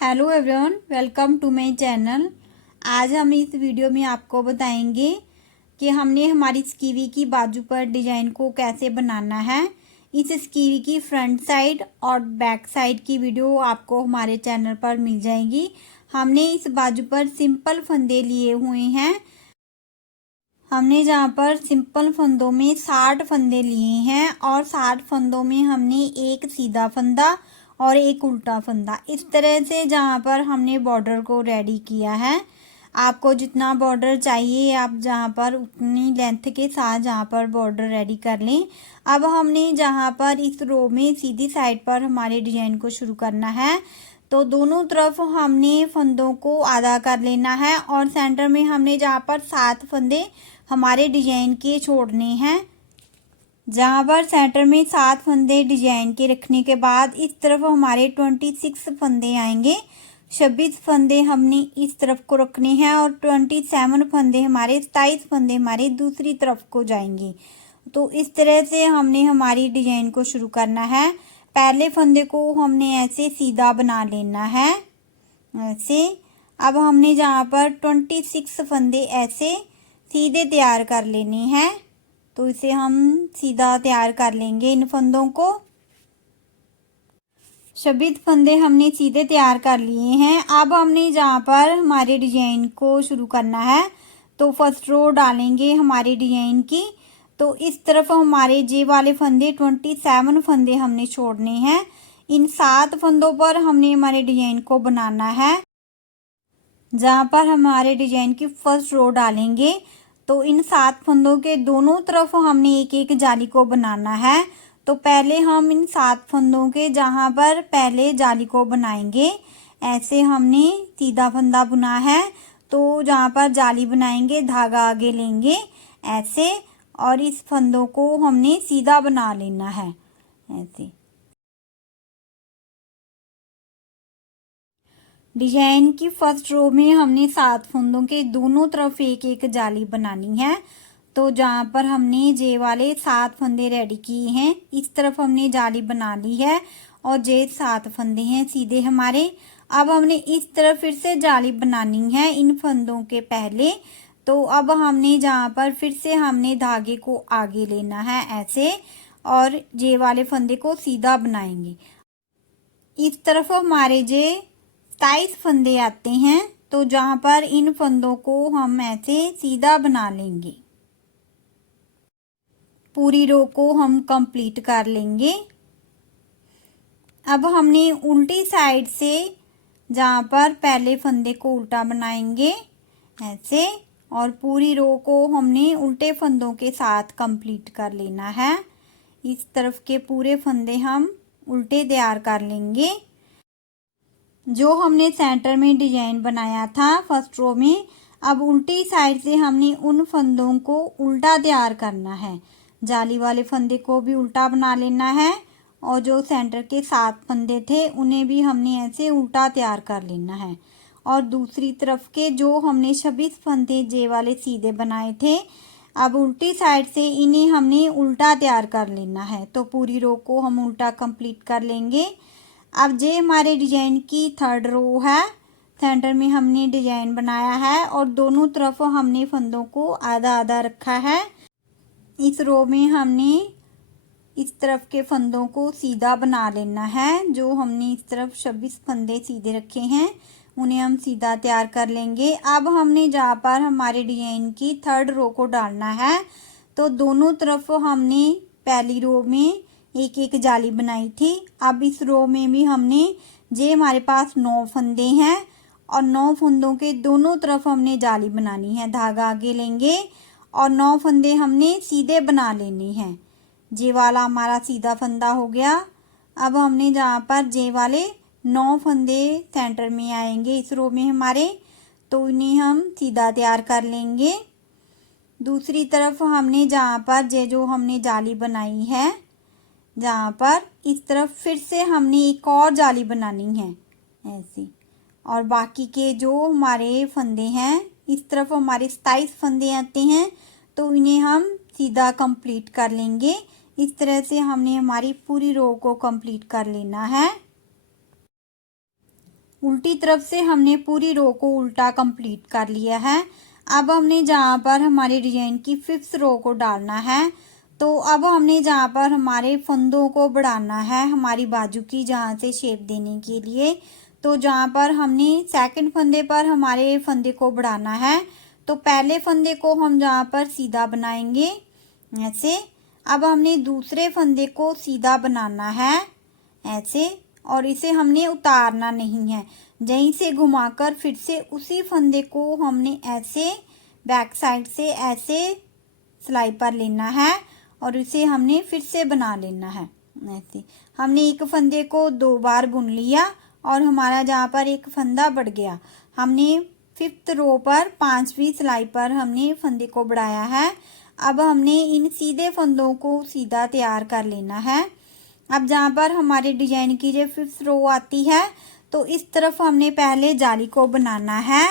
Hello everyone, welcome to my channel. आज हम इस वीडियो में आपको बताएंगे कि हमने हमारी स्कीवी की बाजू पर डिजाइन को कैसे बनाना है। इस स्कीवी की फ्रंट साइड और बैक साइड की वीडियो आपको हमारे चैनल पर मिल जाएगी। हमने इस बाजू पर सिंपल फंदे लिए हुए हैं। हमने जहाँ पर सिंपल फंदों में 60 फंदे लिए हैं और 60 फंदों में हमने एक सीधा फंदा और एक उल्टा फंदा, इस तरह से जहाँ पर हमने बॉर्डर को रेडी किया है। आपको जितना बॉर्डर चाहिए आप जहाँ पर उतनी लेंथ के साथ जहाँ पर बॉर्डर रेडी कर लें। अब हमने जहाँ पर इस रो में सीधी साइड पर हमारे डिजाइन को शुरू करना है, तो दोनों तरफ हमने फंदों को आधा कर लेना है और सेंटर में हमने जहाँ पर 7 फंदे हमारे डिजाइन के छोड़ने हैं। जहाँ पर सेंटर में 7 फंदे डिजाइन के रखने के बाद इस तरफ हमारे 26 फंदे आएंगे। 26 फंदे हमने इस तरफ को रखने हैं और 27 फंदे हमारे 27 फंदे हमारे दूसरी तरफ को जाएंगे। तो इस तरह से हमने हमारी डिजाइन को शुरू करना है। पहले फंदे को हमने ऐसे सीधा बना लेना है, ऐसे। अब हमने जहाँ पर 26 फंदे ऐसे सीधे तैयार कर लेने हैं, तो इसे हम सीधा तैयार कर लेंगे। इन फंदों को 26 फंदे हमने सीधे तैयार कर लिए हैं। अब हमने जहाँ पर हमारे डिजाइन को शुरू करना है, तो फर्स्ट रो डालेंगे हमारे डिजाइन की। तो इस तरफ हमारे जे वाले फंदे 27 फंदे हमने छोड़ने हैं। इन 7 फंदों पर हमने हमारे डिजाइन को बनाना है। जहाँ पर हमारे डिजाइन की फर्स्ट रो डालेंगे, तो इन 7 फंदों के दोनों तरफ हमने एक एक जाली को बनाना है। तो पहले हम इन 7 फंदों के जहाँ पर पहले जाली को बनाएंगे, ऐसे हमने सीधा फंदा बुना है। तो जहाँ पर जाली बनाएंगे धागा आगे लेंगे ऐसे, और इस फंदों को हमने सीधा बना लेना है ऐसे। डिजाइन की फर्स्ट रो में हमने 7 फंदों के दोनों तरफ एक एक जाली बनानी है। तो जहाँ पर हमने जे वाले 7 फंदे रेडी किए हैं, इस तरफ हमने जाली बना ली है और जे 7 फंदे हैं सीधे हमारे। अब हमने इस तरफ फिर से जाली बनानी है इन फंदों के पहले। तो अब हमने जहाँ पर फिर से हमने धागे को आगे लेना है ऐसे, और जे वाले फंदे को सीधा बनाएंगे। इस तरफ हमारे जे 27 फंदे आते हैं, तो जहाँ पर इन फंदों को हम ऐसे सीधा बना लेंगे। पूरी रो को हम कंप्लीट कर लेंगे। अब हमने उल्टी साइड से जहाँ पर पहले फंदे को उल्टा बनाएंगे ऐसे, और पूरी रो को हमने उल्टे फंदों के साथ कंप्लीट कर लेना है। इस तरफ के पूरे फंदे हम उल्टे तैयार कर लेंगे। जो हमने सेंटर में डिजाइन बनाया था फर्स्ट रो में, अब उल्टी साइड से हमने उन फंदों को उल्टा तैयार करना है। जाली वाले फंदे को भी उल्टा बना लेना है, और जो सेंटर के 7 फंदे थे उन्हें भी हमने ऐसे उल्टा तैयार कर लेना है। और दूसरी तरफ के जो हमने 26 फंदे जे वाले सीधे बनाए थे, अब उल्टी साइड से इन्हें हमने उल्टा तैयार कर लेना है। तो पूरी रो को हम उल्टा कंप्लीट कर लेंगे। अब जे हमारे डिजाइन की थर्ड रो है, सेंटर में हमने डिजाइन बनाया है और दोनों तरफ हमने फंदों को आधा आधा रखा है। इस रो में हमने इस तरफ के फंदों को सीधा बना लेना है। जो हमने इस तरफ 26 फंदे सीधे रखे हैं उन्हें हम सीधा तैयार कर लेंगे। अब हमने जहाँ पर हमारे डिजाइन की थर्ड रो को डालना है, तो दोनों तरफ हमने पहली रो में एक एक जाली बनाई थी। अब इस रो में भी हमने जे हमारे पास 9 फंदे हैं और 9 फंदों के दोनों तरफ हमने जाली बनानी है। धागा आगे लेंगे और 9 फंदे हमने सीधे बना लेने हैं। जे वाला हमारा सीधा फंदा हो गया। अब हमने जहाँ पर जे वाले 9 फंदे सेंटर में आएंगे इस रो में हमारे, तो इन्हें हम सीधा तैयार कर लेंगे। दूसरी तरफ हमने जहाँ पर जो हमने जाली बनाई है, जहाँ पर इस तरफ फिर से हमने एक और जाली बनानी है ऐसे। और बाकी के जो हमारे फंदे हैं, इस तरफ हमारे 27 फंदे आते हैं, तो इन्हें हम सीधा कंप्लीट कर लेंगे। इस तरह से हमने हमारी पूरी रो को कंप्लीट कर लेना है। उल्टी तरफ से हमने पूरी रो को उल्टा कंप्लीट कर लिया है। अब हमने जहाँ पर हमारे डिजाइन की 5th रो को डालना है, तो अब हमने जहाँ पर हमारे फंदों को बढ़ाना है हमारी बाजू की जहाँ से शेप देने के लिए, तो जहाँ पर हमने 2nd फंदे पर हमारे फंदे को बढ़ाना है, तो पहले फंदे को हम जहाँ पर सीधा बनाएंगे ऐसे। अब हमने दूसरे फंदे को सीधा बनाना है ऐसे, और इसे हमने उतारना नहीं है, यहीं से घुमाकर फिर से उसी फंदे को हमने ऐसे बैक साइड से ऐसे सिलाई पर लेना है और इसे हमने फिर से बना लेना है ऐसे। हमने एक फंदे को 2 बार बुन लिया और हमारा जहाँ पर एक फंदा बढ़ गया, हमने 5th रो पर 5वीं सिलाई पर हमने फंदे को बढ़ाया है। अब हमने इन सीधे फंदों को सीधा तैयार कर लेना है। अब जहाँ पर हमारे डिजाइन की जो 5th रो आती है, तो इस तरफ हमने पहले जाली को बनाना है,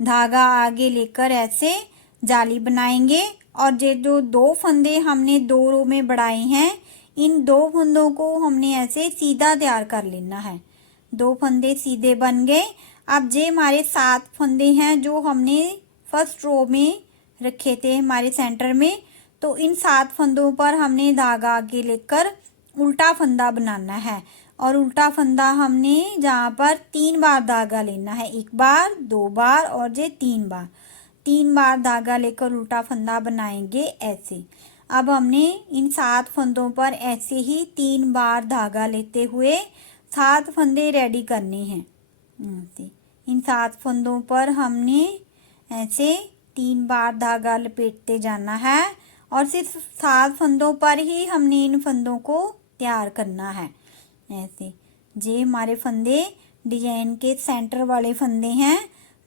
धागा आगे लेकर ऐसे जाली बनाएंगे और जो 2 फंदे हमने 2 रो में बढ़ाए हैं, इन 2 फंदों को हमने ऐसे सीधा तैयार कर लेना है। 2 फंदे सीधे बन गए। अब ये हमारे 7 फंदे हैं जो हमने 1st रो में रखे थे हमारे सेंटर में, तो इन 7 फंदों पर हमने धागा आगे लेकर उल्टा फंदा बनाना है और उल्टा फंदा हमने जहाँ पर 3 बार धागा लेना है, 1 बार 2 बार और ये 3 बार धागा लेकर उल्टा फंदा बनाएंगे ऐसे। अब हमने इन 7 फंदों पर ऐसे ही 3 बार धागा लेते हुए 7 फंदे रेडी करने हैं ऐसे। इन 7 फंदों पर हमने ऐसे 3 बार धागा लपेटते जाना है और सिर्फ 7 फंदों पर ही हमने इन फंदों को तैयार करना है ऐसे। ये हमारे फंदे डिजाइन के सेंटर वाले फंदे हैं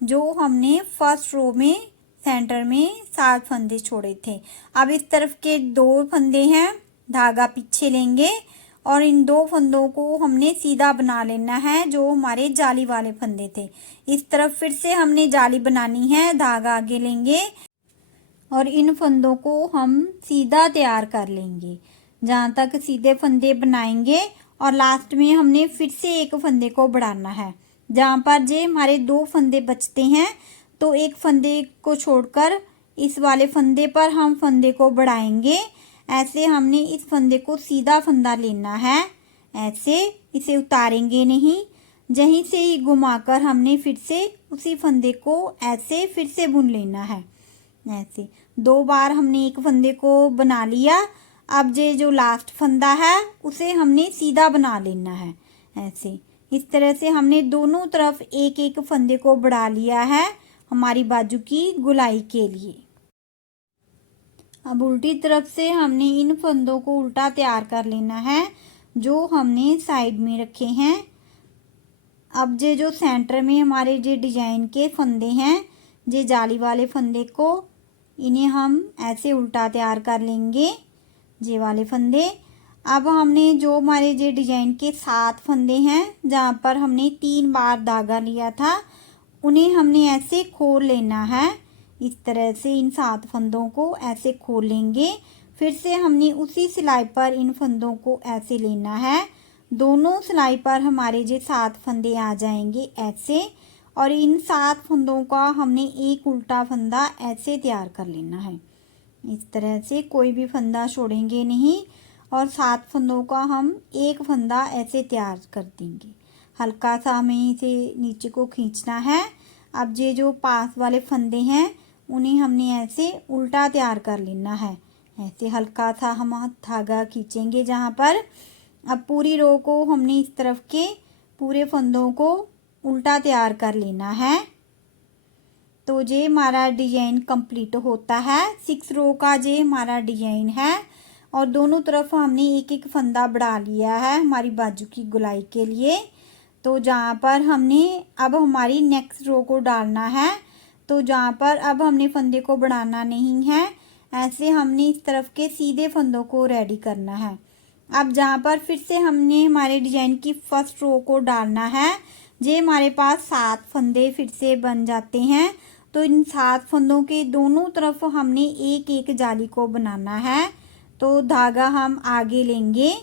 जो हमने 1st रो में सेंटर में 7 फंदे छोड़े थे। अब इस तरफ के 2 फंदे हैं, धागा पीछे लेंगे और इन 2 फंदों को हमने सीधा बना लेना है जो हमारे जाली वाले फंदे थे। इस तरफ फिर से हमने जाली बनानी है, धागा आगे लेंगे और इन फंदों को हम सीधा तैयार कर लेंगे जहाँ तक सीधे फंदे बनाएंगे और लास्ट में हमने फिर से एक फंदे को बढ़ाना है। जहाँ पर जे हमारे 2 फंदे बचते हैं, तो एक फंदे को छोड़कर इस वाले फंदे पर हम फंदे को बढ़ाएंगे ऐसे। हमने इस फंदे को सीधा फंदा लेना है ऐसे, इसे उतारेंगे नहीं, यहीं से ही घुमाकर हमने फिर से उसी फंदे को ऐसे फिर से बुन लेना है ऐसे। 2 बार हमने एक फंदे को बना लिया। अब ये जो लास्ट फंदा है उसे हमने सीधा बना लेना है ऐसे। इस तरह से हमने दोनों तरफ एक एक फंदे को बढ़ा लिया है हमारी बाजू की गुलाई के लिए। अब उल्टी तरफ से हमने इन फंदों को उल्टा तैयार कर लेना है जो हमने साइड में रखे हैं। अब ये जो सेंटर में हमारे जो डिजाइन के फंदे हैं, ये जाली वाले फंदे को इन्हें हम ऐसे उल्टा तैयार कर लेंगे, ये वाले फंदे। अब हमने जो हमारे ये डिजाइन के 7 फंदे हैं जहाँ पर हमने 3 बार धागा लिया था, उन्हें हमने ऐसे खोल लेना है। इस तरह से इन 7 फंदों को ऐसे खोल लेंगे। फिर से हमने उसी सिलाई पर इन फंदों को ऐसे लेना है। दोनों सिलाई पर हमारे ये 7 फंदे आ जाएंगे ऐसे, और इन 7 फंदों का हमने एक उल्टा फंदा ऐसे तैयार कर लेना है। इस तरह से कोई भी फंदा छोड़ेंगे नहीं और 7 फंदों का हम एक फंदा ऐसे तैयार कर देंगे। हल्का सा हमें इसे नीचे को खींचना है। अब ये जो पास वाले फंदे हैं उन्हें हमने ऐसे उल्टा तैयार कर लेना है ऐसे। हल्का सा हम धागा खींचेंगे जहाँ पर। अब पूरी रो को हमने इस तरफ के पूरे फंदों को उल्टा तैयार कर लेना है। तो ये हमारा डिजाइन कंप्लीट होता है। 6 रो का ये हमारा डिजाइन है और दोनों तरफ हमने एक एक फंदा बढ़ा लिया है हमारी बाजू की गुलाई के लिए। तो जहाँ पर हमने अब हमारी नेक्स्ट रो को डालना है, तो जहाँ पर अब हमने फंदे को बढ़ाना नहीं है, ऐसे हमने इस तरफ के सीधे फंदों को रेडी करना है। अब जहाँ पर फिर से हमने हमारे डिजाइन की फर्स्ट रो को डालना है, ये हमारे पास 7 फंदे फिर से बन जाते हैं। तो इन 7 फंदों के दोनों तरफ हमने एक एक जाली को बनाना है। तो धागा हम आगे लेंगे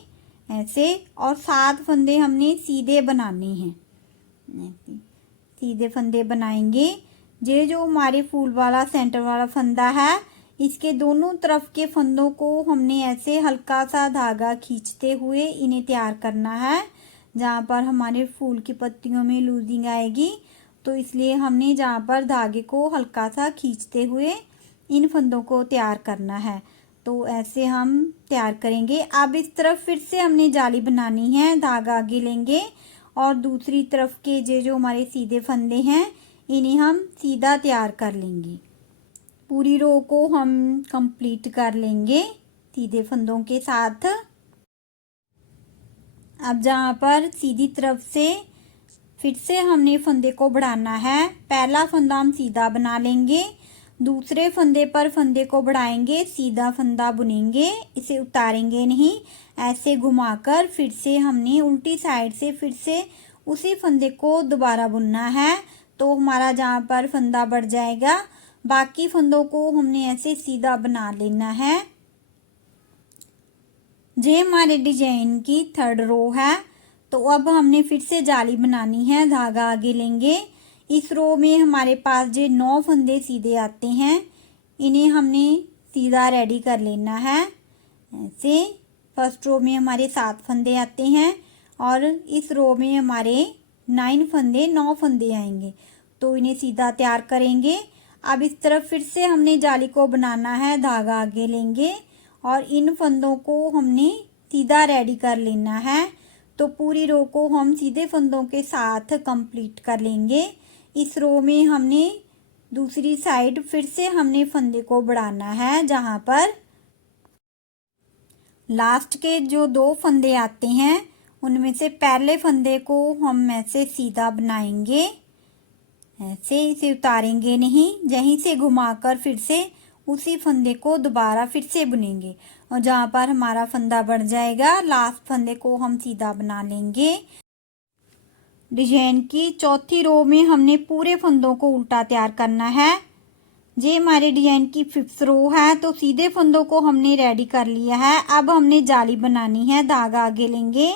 ऐसे और 7 फंदे हमने सीधे बनाने हैं ऐसे सीधे फंदे बनाएंगे। ये जो हमारे फूल वाला सेंटर वाला फंदा है, इसके दोनों तरफ के फंदों को हमने ऐसे हल्का सा धागा खींचते हुए इन्हें तैयार करना है। जहाँ पर हमारे फूल की पत्तियों में लूजिंग आएगी, तो इसलिए हमने जहाँ पर धागे को हल्का सा खींचते हुए इन फंदों को तैयार करना है। तो ऐसे हम तैयार करेंगे। अब इस तरफ फिर से हमने जाली बनानी है। धागा आगे लेंगे और दूसरी तरफ के ये जो हमारे सीधे फंदे हैं, इन्हें हम सीधा तैयार कर लेंगे। पूरी रो को हम कंप्लीट कर लेंगे सीधे फंदों के साथ। अब जहाँ पर सीधी तरफ से फिर से हमने फंदे को बढ़ाना है। पहला फंदा हम सीधा बना लेंगे, दूसरे फंदे पर फंदे को बढ़ाएंगे, सीधा फंदा बुनेंगे, इसे उतारेंगे नहीं, ऐसे घुमाकर फिर से हमने उल्टी साइड से फिर से उसी फंदे को दोबारा बुनना है। तो हमारा जहाँ पर फंदा बढ़ जाएगा, बाकी फंदों को हमने ऐसे सीधा बना लेना है। ये हमारे डिजाइन की थर्ड रो है। तो अब हमने फिर से जाली बनानी है। धागा आगे लेंगे। इस रो में हमारे पास जो 9 फंदे सीधे आते हैं, इन्हें हमने सीधा रेडी कर लेना है। ऐसे फर्स्ट रो में हमारे 7 फंदे आते हैं और इस रो में हमारे 9 फंदे आएंगे। तो इन्हें सीधा तैयार करेंगे। अब इस तरफ फिर से हमने जाली को बनाना है। धागा आगे लेंगे और इन फंदों को हमने सीधा रेडी कर लेना है। तो पूरी रो को हम सीधे फंदों के साथ कंप्लीट कर लेंगे। इस रो में हमने दूसरी साइड फिर से हमने फंदे को बढ़ाना है। जहाँ पर लास्ट के जो 2 फंदे आते हैं, उनमें से पहले फंदे को हम ऐसे सीधा बनाएंगे, ऐसे इसे उतारेंगे नहीं, यहीं से घुमाकर फिर से उसी फंदे को दोबारा फिर से बुनेंगे और जहाँ पर हमारा फंदा बढ़ जाएगा, लास्ट फंदे को हम सीधा बना लेंगे। डिजाइन की चौथी रो में हमने पूरे फंदों को उल्टा तैयार करना है। ये हमारे डिजाइन की 5th रो है। तो सीधे फंदों को हमने रेडी कर लिया है। अब हमने जाली बनानी है। धागा आगे लेंगे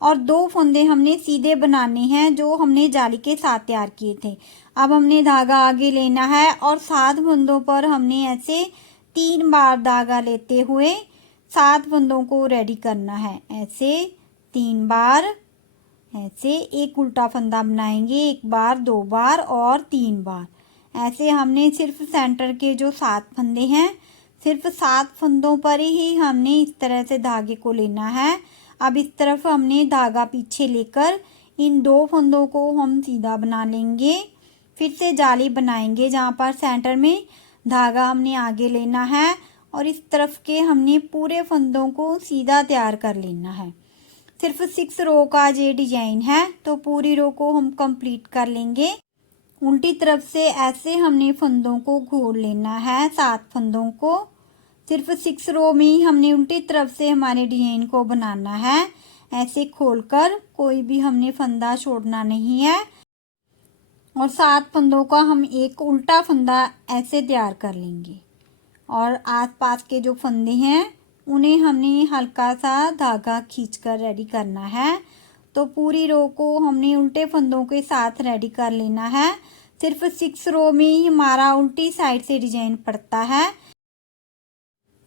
और 2 फंदे हमने सीधे बनाने हैं जो हमने जाली के साथ तैयार किए थे। अब हमने धागा आगे लेना है और 7 फंदों पर हमने ऐसे 3 बार धागा लेते हुए 7 फंदों को रेडी करना है। ऐसे 3 बार, ऐसे एक उल्टा फंदा बनाएंगे, 1 बार, 2 बार और 3 बार। ऐसे हमने सिर्फ सेंटर के जो 7 फंदे हैं, सिर्फ 7 फंदों पर ही हमने इस तरह से धागे को लेना है। अब इस तरफ हमने धागा पीछे लेकर इन 2 फंदों को हम सीधा बना लेंगे। फिर से जाली बनाएंगे जहाँ पर सेंटर में धागा हमने आगे लेना है और इस तरफ के हमने पूरे फंदों को सीधा तैयार कर लेना है। सिर्फ 6 रो का ये डिजाइन है। तो पूरी रो को हम कंप्लीट कर लेंगे। उल्टी तरफ से ऐसे हमने फंदों को घोर लेना है, 7 फंदों को। सिर्फ 6 रो में ही हमने उल्टी तरफ से हमारे डिजाइन को बनाना है। ऐसे खोलकर कोई भी हमने फंदा छोड़ना नहीं है और 7 फंदों का हम एक उल्टा फंदा ऐसे तैयार कर लेंगे और आसपास के जो फंदे हैं उन्हें हमने हल्का सा धागा खींचकर रेडी करना है। तो पूरी रो को हमने उल्टे फंदों के साथ रेडी कर लेना है। सिर्फ 6 रो में ही हमारा उल्टी साइड से डिजाइन पड़ता है।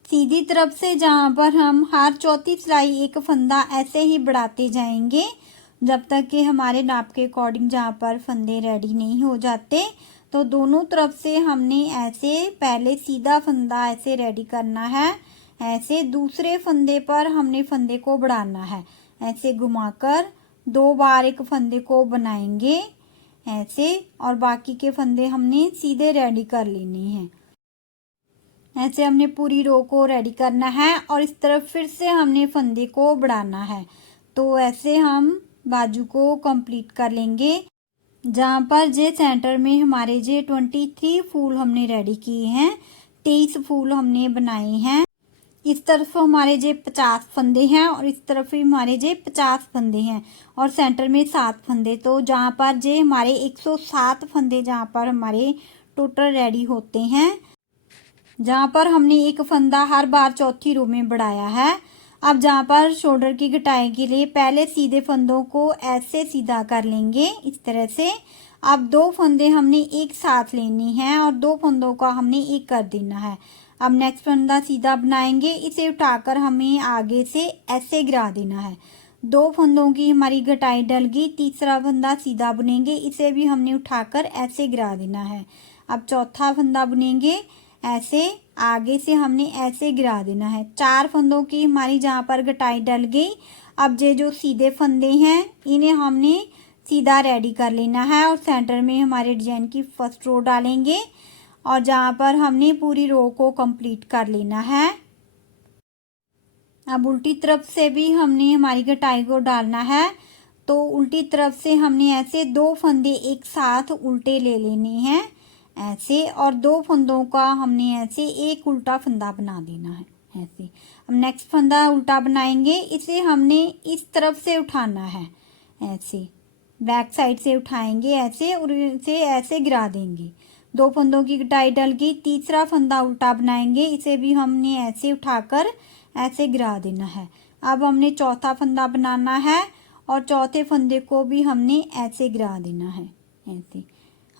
सीधी तरफ से जहाँ पर हम हर चौथी सिलाई एक फंदा ऐसे ही बढ़ाते जाएंगे जब तक कि हमारे नाप के अकॉर्डिंग जहाँ पर फंदे रेडी नहीं हो जाते। तो दोनों तरफ से हमने ऐसे पहले सीधा फंदा ऐसे रेडी करना है। ऐसे दूसरे फंदे पर हमने फंदे को बढ़ाना है। ऐसे घुमाकर 2 बार एक फंदे को बनाएंगे ऐसे और बाकी के फंदे हमने सीधे रेडी कर लेने हैं। ऐसे हमने पूरी रो को रेडी करना है और इस तरफ फिर से हमने फंदे को बढ़ाना है। तो ऐसे हम बाजू को कंप्लीट कर लेंगे। जहाँ पर जे सेंटर में हमारे जे 23 फूल हमने रेडी किए हैं, 23 फूल हमने बनाए हैं। इस तरफ हमारे जे 50 फंदे हैं और इस तरफ भी हमारे जे 50 फंदे हैं और सेंटर में 7 फंदे। तो जहाँ पर जे हमारे 107 फंदे जहाँ पर हमारे टोटल रेडी होते हैं, जहाँ पर हमने एक फंदा हर बार चौथी रो में बढ़ाया है। अब जहाँ पर शोल्डर की घटाई के लिए पहले सीधे फंदों को ऐसे सीधा कर लेंगे इस तरह से। अब 2 फंदे हमने एक साथ लेनी है और 2 फंदों का हमने एक कर देना है। अब नेक्स्ट फंदा सीधा बनाएंगे, इसे उठाकर हमें आगे से ऐसे गिरा देना है। 2 फंदों की हमारी घटाई डल गई, तीसरा फंदा सीधा बुनेंगे, इसे भी हमने उठाकर ऐसे गिरा देना है। अब चौथा फंदा बुनेंगे, ऐसे आगे से हमने ऐसे गिरा देना है। 4 फंदों की हमारी जहाँ पर घटाई डल गई। अब ये जो सीधे फंदे हैं इन्हें हमने सीधा रेडी कर लेना है और सेंटर में हमारे डिजाइन की फर्स्ट रो डालेंगे और जहाँ पर हमने पूरी रो को कंप्लीट कर लेना है। अब उल्टी तरफ से भी हमने हमारी घटाई को डालना है, तो उल्टी तरफ से हमने ऐसे 2 फंदे एक साथ उल्टे ले लेने हैं ऐसे, और 2 फंदों का हमने ऐसे एक उल्टा फंदा बना देना है ऐसे। अब नेक्स्ट फंदा उल्टा बनाएंगे, इसे हमने इस तरफ से उठाना है ऐसे, बैक साइड से उठाएंगे ऐसे और इसे ऐसे गिरा देंगे। 2 फंदों की घटाई डल गई, तीसरा फंदा उल्टा बनाएंगे, इसे भी हमने ऐसे उठाकर ऐसे गिरा देना है। अब हमने चौथा फंदा बनाना है और चौथे फंदे को भी हमने ऐसे गिरा देना है ऐसे।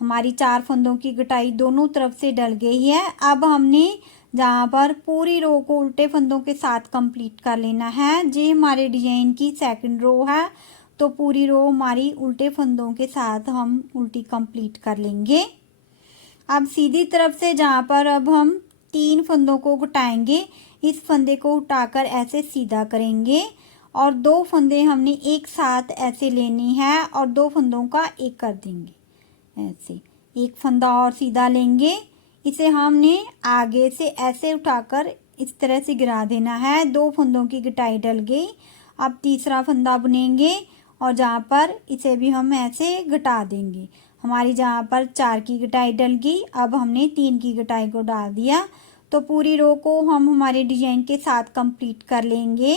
हमारी 4 फंदों की घटाई दोनों तरफ से डल गई है। अब हमने जहाँ पर पूरी रो को उल्टे फंदों के साथ कंप्लीट कर लेना है। ये हमारे डिजाइन की सेकंड रो है, तो पूरी रो हमारी उल्टे फंदों के साथ हम उल्टी कंप्लीट कर लेंगे। अब सीधी तरफ से जहाँ पर अब हम 3 फंदों को घटाएंगे, इस फंदे को उठाकर ऐसे सीधा करेंगे और 2 फंदे हमने एक साथ ऐसे लेनी है और 2 फंदों का एक कर देंगे ऐसे। एक फंदा और सीधा लेंगे, इसे हमने आगे से ऐसे उठाकर इस तरह से गिरा देना है। 2 फंदों की घटाई डल गई। अब तीसरा फंदा बुनेंगे और जहाँ पर इसे भी हम ऐसे घटा देंगे। हमारी जहाँ पर 4 की घटाई डल गई, अब हमने 3 की घटाई को डाल दिया, तो पूरी रो को हम हमारे डिजाइन के साथ कंप्लीट कर लेंगे।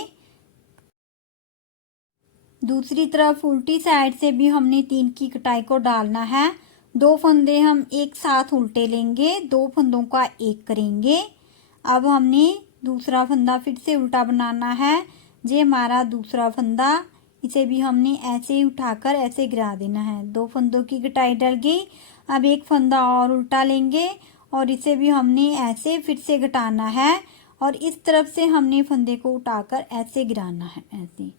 दूसरी तरफ उल्टी साइड से भी हमने 3 की घटाई को डालना है। 2 फंदे हम एक साथ उल्टे लेंगे, 2 फंदों का एक करेंगे। अब हमने दूसरा फंदा फिर से उल्टा बनाना है। ये हमारा दूसरा फंदा, इसे भी हमने ऐसे ही उठाकर ऐसे गिरा देना है। 2 फंदों की घटाई डल गई। अब एक फंदा और उल्टा लेंगे और इसे भी हमने ऐसे फिर से घटाना है और इस तरफ से हमने फंदे को उठाकर ऐसे गिराना है ऐसे।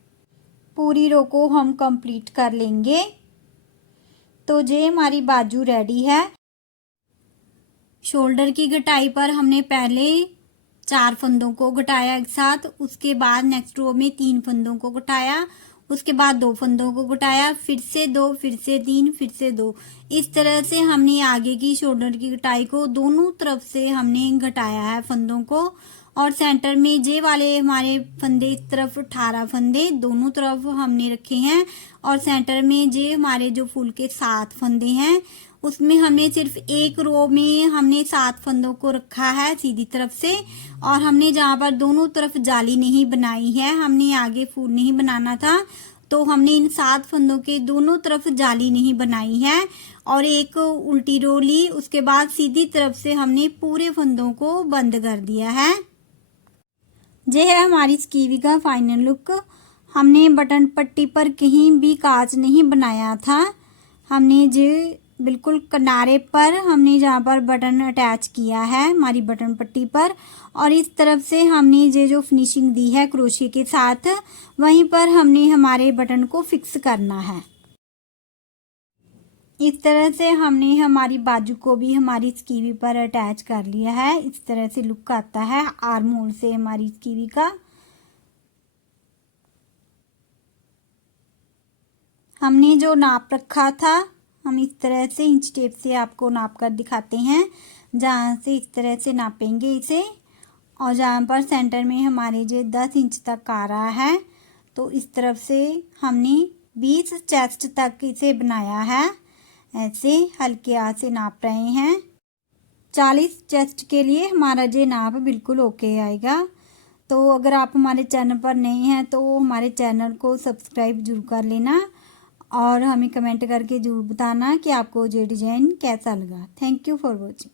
पूरी रो को हम कंप्लीट कर लेंगे। तो ये हमारी बाजू रेडी है। शोल्डर की घटाई पर हमने पहले 4 फंदों को घटाया एक साथ, उसके बाद नेक्स्ट रो में 3 फंदों को घटाया, उसके बाद 2 फंदों को घटाया, फिर से 2, फिर से 3, फिर से 2। इस तरह से हमने आगे की शोल्डर की घटाई को दोनों तरफ से हमने घटाया है फंदों को। और सेंटर में जे वाले हमारे फंदे इस तरफ 18 फंदे दोनों तरफ हमने रखे हैं और सेंटर में जे हमारे जो फूल के 7 फंदे हैं उसमें हमने सिर्फ एक रो में हमने 7 फंदों को रखा है सीधी तरफ से। और हमने जहाँ पर दोनों तरफ जाली नहीं बनाई है, हमने आगे फूल नहीं बनाना था, तो हमने इन 7 फंदों के दोनों तरफ जाली नहीं बनाई है और एक उल्टी रो ली। उसके बाद सीधी तरफ से हमने पूरे फंदों को बंद कर दिया है। ये है हमारी स्कीवी का फाइनल लुक। हमने बटन पट्टी पर कहीं भी काज नहीं बनाया था। हमने जो बिल्कुल किनारे पर हमने जहाँ पर बटन अटैच किया है हमारी बटन पट्टी पर, और इस तरफ से हमने ये जो फिनिशिंग दी है क्रोशे के साथ, वहीं पर हमने हमारे बटन को फिक्स करना है। इस तरह से हमने हमारी बाजू को भी हमारी स्कीवी पर अटैच कर लिया है। इस तरह से लुक आता है आर्म होल से हमारी स्कीवी का। हमने जो नाप रखा था, हम इस तरह से इंच टेप से आपको नाप कर दिखाते हैं। जहाँ से इस तरह से नापेंगे इसे, और जहाँ पर सेंटर में हमारे जो 10 इंच तक आ रहा है, तो इस तरफ से हमने 20 चेस्ट तक इसे बनाया है। ऐसे हल्के हाथ से नाप रहे हैं। 40 चेस्ट के लिए हमारा ये नाप बिल्कुल ओके आएगा। तो अगर आप हमारे चैनल पर नए हैं तो हमारे चैनल को सब्सक्राइब जरूर कर लेना और हमें कमेंट करके जरूर बताना कि आपको ये डिज़ाइन कैसा लगा। Thank you for watching.